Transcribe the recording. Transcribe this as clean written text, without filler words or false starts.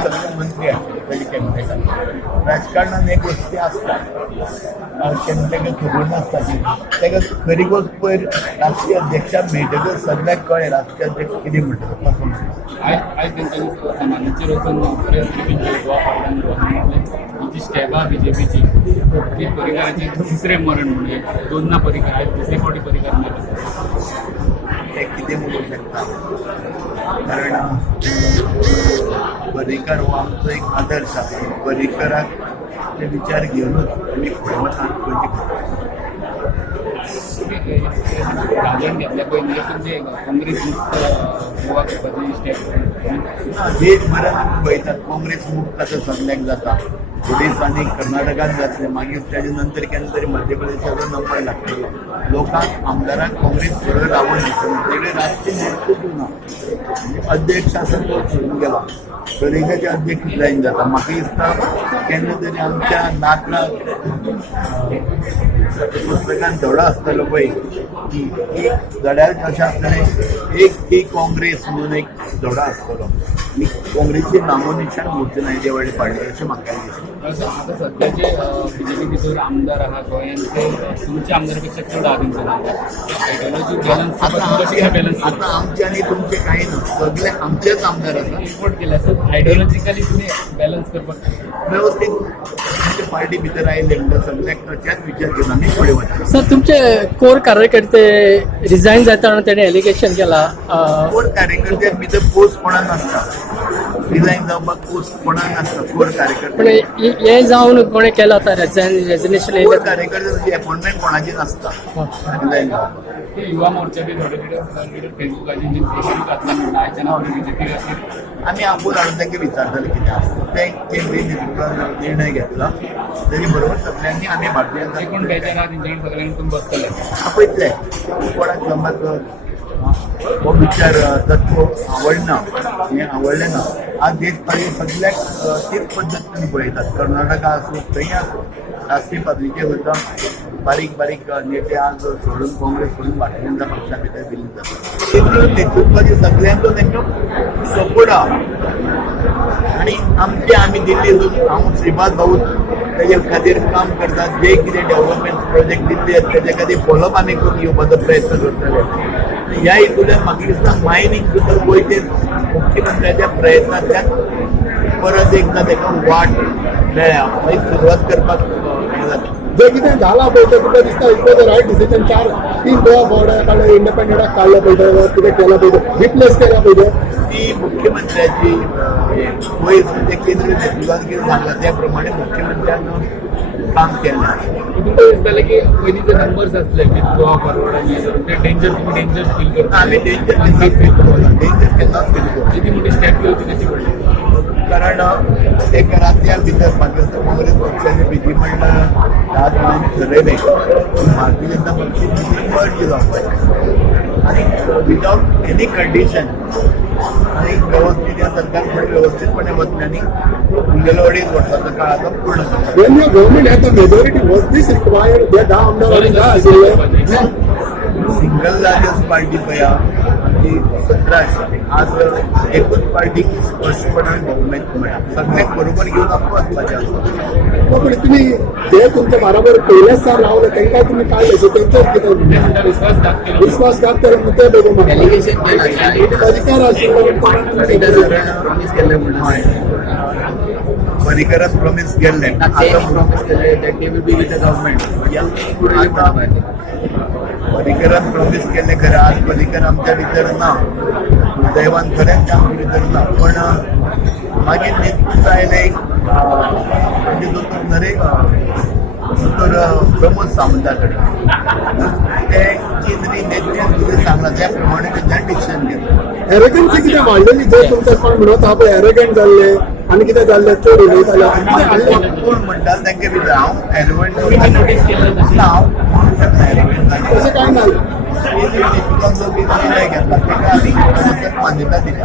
सगळे मंत्री आहेत त्याची कॅबिनेटात राजकारणात एक गोष्टी असतात तेका खबर नासता की तेका खरी गोष्ट पयर राष्ट्रीय अध्यक्षा मेळटकच सगळ्याक कळ्ळें राष्ट्रीय अध्यक्ष कितें म्हणटा पासून आयज तेंच्यांनी सामान्याचेर वचून जी स्टॅबा बीजेपीची ती परिकाराची तिसरें मरण म्हणजे दोन्ना परिकार आयज दुसरे फावटी परिकार मेळटा ते कितें म्हणूंक शकता कारण पर्रीकर हो आमचो एक आदर्श आसा पर्रीकराक ते विचार घेवनूच आमी फुडें वचून राजन घेतल्या पळय म्हणजे तुमचे काँग्रेस मुक्त गोवा करपाची स्टेप देशभरात आमी पळयतात काँग्रेस मुक्त आतां सगळ्याक जाता ओडिसांनी कर्नाटकात जातले मागीर तेजे नंतर केन्ना तरी मध्य प्रदेशाचो नंबर लागतलो लोकांक आमदाराक काँग्रेस बरोबर रावण दिसना तेकडे राष्ट्रीय नेतृत्व ना अध्यक्ष आसा तो सोडून गेला प्रदेशाचे अध्यक्ष जायन जाता म्हाका दिसता केन्ना तरी आमच्या नातराक पुस्तकांत धडो आसतलो पळय की एक धड्यार कशें आसतलें एक ती काँग्रेस म्हणून एक धडो आसतलो आनी काँग्रेसची नामोनिशाण उरचें ना हेजे वडे फाटलें अशें म्हाका दिसता आता सध्याचे बीजेपी भितर आमदार आहात गोंयांत ते तुमच्या आमदारापेक्षा चड आहा तेंचो आयडियोलॉजी बॅलन्स आता आमचे आणि तुमचे काही ना सगळे आमचेच आमदार आसा रिपोर्ट केला सर आयडियोलॉजिकली तुम्ही बॅलन्स करपाक व्यवस्थित पार्टी भितर आयले म्हणजे सगळ्याक त्याच विचार घेवन आमी फुडें वता सर तुमचे कोर कार्यकर्ते रिजायन जाताना त्याने एलिगेशन केला कोर कार्यकर्ते भितर पोस्ट कोणाक नासता रिजायन जावपाक पोस्ट कोणाक नासता कोर पण कार्यकर्ते हे जावन कोणी केला होता रेजिग्नेशन कोर कार्यकर्ते अपॉइंटमेंट कोणाची नासता रिजायन जावपाक ते युवा मोर्चा बी थोडे कितें फेसबुकाचेर जे फेसबूक घातला म्हणटा आयच्या नावान बीजेपी खातीर आमी आपूण हाडून तांकां विचारतले कितें आसा ते केंद्रीय नेतृत्वान निर्णय घेतला तेजे बरोबर सगळ्यांनी आमी भारतीय जनता एकूण बेजार आहा तेंच्या कडेन सगळ्यांक तुम्ही बसतले पळयतले कोणाक समज हो विचार तत्व आवडना हें आवडलें ना आज देश पातळी सगळ्याक तीच पद्दतीन पळयतात कर्नाटका आसूं खंय आसूं राष्ट्रीय पातळीचेर सुद्दां बारीक बारीक नेते आज सोडून काँग्रेस सोडून भारतीय जनता पक्षा भितर गेल्ले जातात केंद्रीय नेतृत्वाची सगळ्यांचो तांकां सपोर्ट आहा आनी आमचे आमी दिल्लीसून हांव श्रीपाद भाऊ तेजे खातीर काम करतात जे कितें डेव्हलपमेंट प्रोजेक्ट दिल्ली आसा तेजे खातीर फॉलोअप आमी करून येवपाचो प्रयत्न करतले ह्या हेतूंतल्यान म्हाका दिसता मायनींग भितर गोंयचे मुख्यमंत्र्याच्या प्रयत्नांतल्यान परत एकदा ताका वाट मेळ्ळ्या मागीर सुरवात करपाक हें जाता जे कितें झालां पळय तें तुका दिसता it was the right decision 4-3 Goa बोर्डा काडले इंडिपेंडंटाक काडला पळय कितें केलां पळय रिप्लेस केला पळय ती मुख्यमंत्र्याची वयर ते केंद्रीय नेतृत्वान कितें सांगलां त्या प्रमाणे मुख्यमंत्र्यान काम केलें तुमकां दिसतालें की पयलींचे नंबर्स आसले गोवा फॉरवर्ड आनी ते डेंजर तुम्ही डेंजर फील करता आमी डेंजर केन्नाच फील करना डेंजर केन्नाच फील करना किती मोठी स्टेप घेवची कशी पडली कारण एक रात्या भितर पाकिस्तान काँग्रेस पक्षाचे विधी मंडळ आज आमी ठरयलें की भारतीय जनता पक्षाची मर्ज जावपाची आनी विदाउट एनी कंडिशन आनी व्यवस्थीत ह्या सरकार फुडें व्यवस्थीतपणे वतलें आनी गेल्या अडेच वर्सांचो काळ आतां पूर्ण जाता when your government had the majority was this required जे 10 आमदार आणि 10 आशिल्ले सिंगल लार्जस्ट पार्टी पळय ती 17 आशिल्ली आज एकूच पार्टीक स्पश्टपणान बहुमत मेळ्ळा सगळ्यांक बरोबर घेवन आपूण वचपाचें आसा पण तुम्ही जे तुमच्या बरोबर पयलेच सार रावले तांकां तुमी काडले सो तेंचेर कितें विश्वासघात केलो मुद्दे बघून एलिगेशन केलें अधिकार आशिल्लो प्रॉमिस केल्लें म्हणून पर्रीकरान प्रॉमिस केल्लें आतां प्रॉमिस केलें that they will be with the government आतां पर्रीकरान प्रॉमिस केल्लें खरें आज पर्रीकर आमच्या भितर ना दैवान खरेंच आमच्या भितर ना पण मागीर नेतृत्व आयलें म्हणजे दोतोर दोतोर प्रमोद सावंता कडेन ते केंद्रीय नेत्यान कितें सांगलां त्या प्रमाणे तेंच्यान डिसिजन घेतलें एरोगन्सी कितें वाडलेली जे तुमचे कोण म्हणत आहा पळय एरोगंट जाल्ले आनी कितें जाल्लें चड उलयताले कोण म्हणटा तांचे भितर हांव एरोगंट ना हांव तशें कांय ना केंद्रीय नेतृत्वान जो निर्णय घेतला ताका आमी मान्यता दिल्या